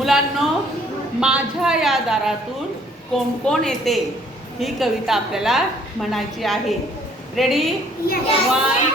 मुलांनो माझ्या या दारातून कोण कोण येते ही कविता आपल्याला म्हणायची आहे. Ready one